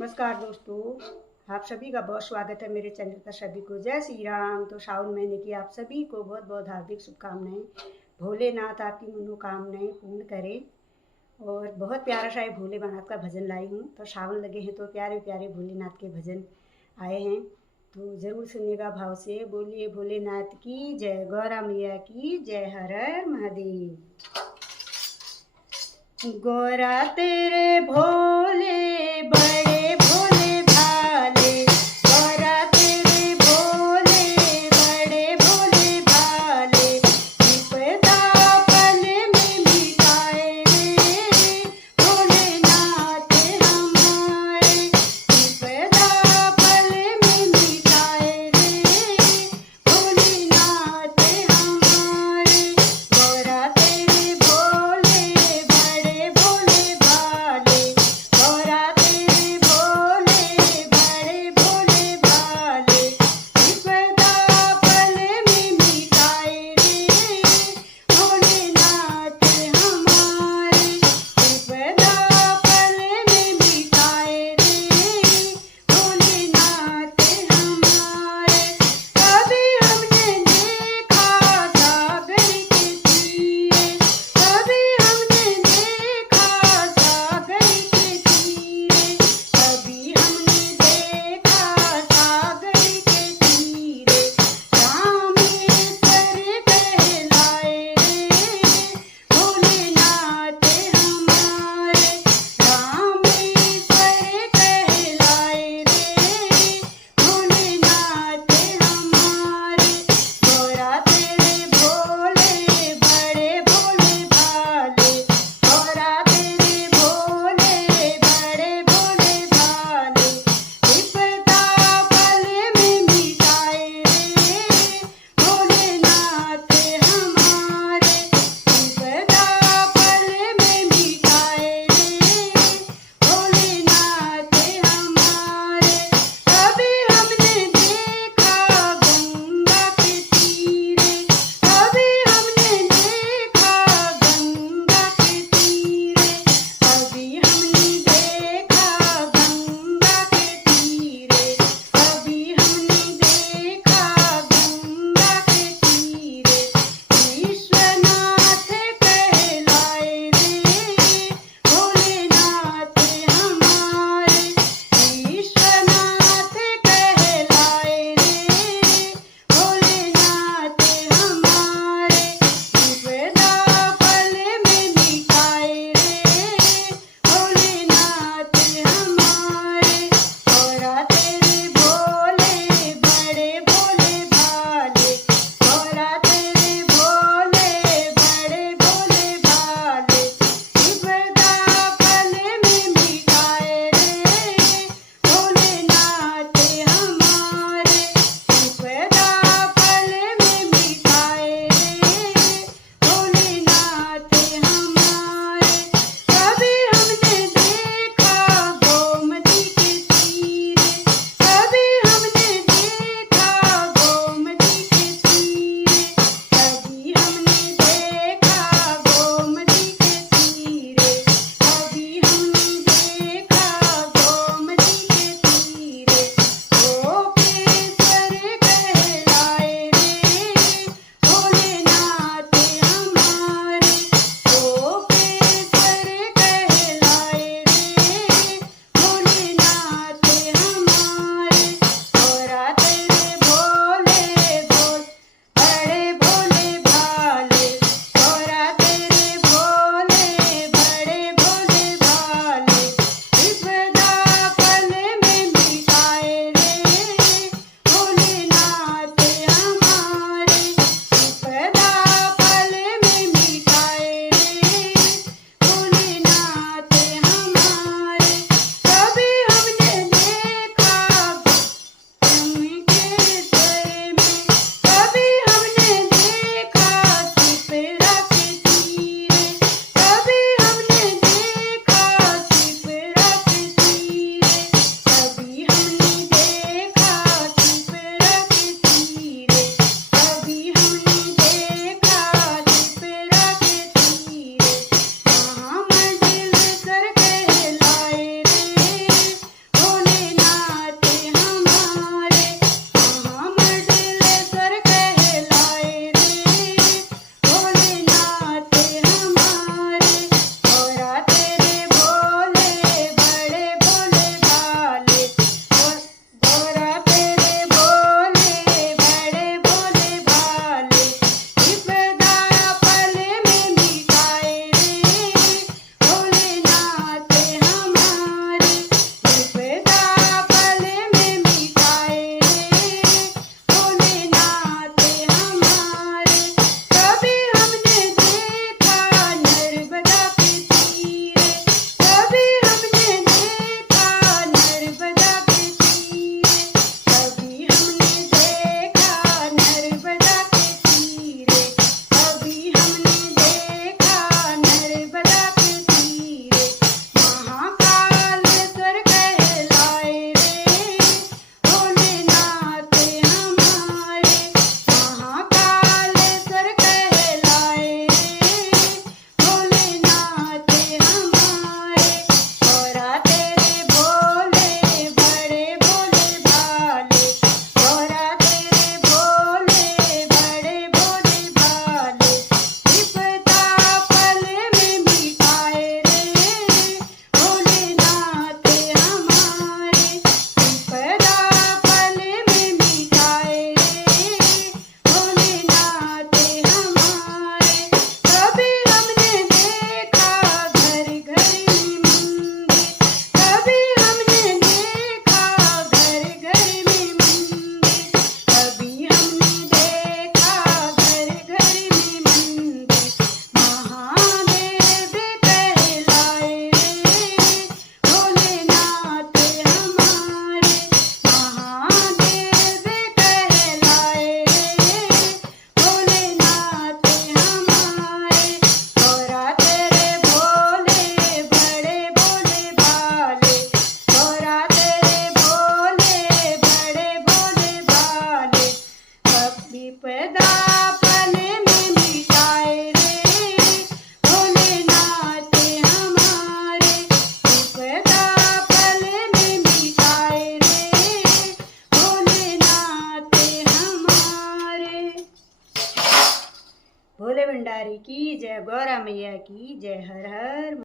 नमस्कार दोस्तों, आप सभी का बहुत स्वागत है मेरे चैनल पर। सभी को जय श्री राम। तो सावन महीने की आप सभी को बहुत बहुत हार्दिक शुभकामनाएं। भोलेनाथ आपकी मनोकामनाएं पूर्ण करें। और बहुत प्यारा सा भोलेनाथ का भजन लाई हूँ। तो सावन लगे हैं तो प्यारे प्यारे भोलेनाथ के भजन आए हैं, तो ज़रूर सुनिएगा भाव से। बोलिए भोलेनाथ की जय, गौरा मैया की जय, हर हर महादेव। गौरा तेरे भोले बड़े भोले भाले, गौरा तेरे भोले बड़े भोले भाले, विपदा पल में मिटाए रे भोलेनाथ हमारे, विपदा पल में मिटाए रे भोलेनाथ हमारे। गौरा तेरे भोले बड़े भोले भाले, विपदा पल में मिटाए रे भोलेनाथ हमारे, विपदा पल में मिटाए रे भोलेनाथ हमारे। भोले भंडारी की जय, गौरा मैया की जय। हर हर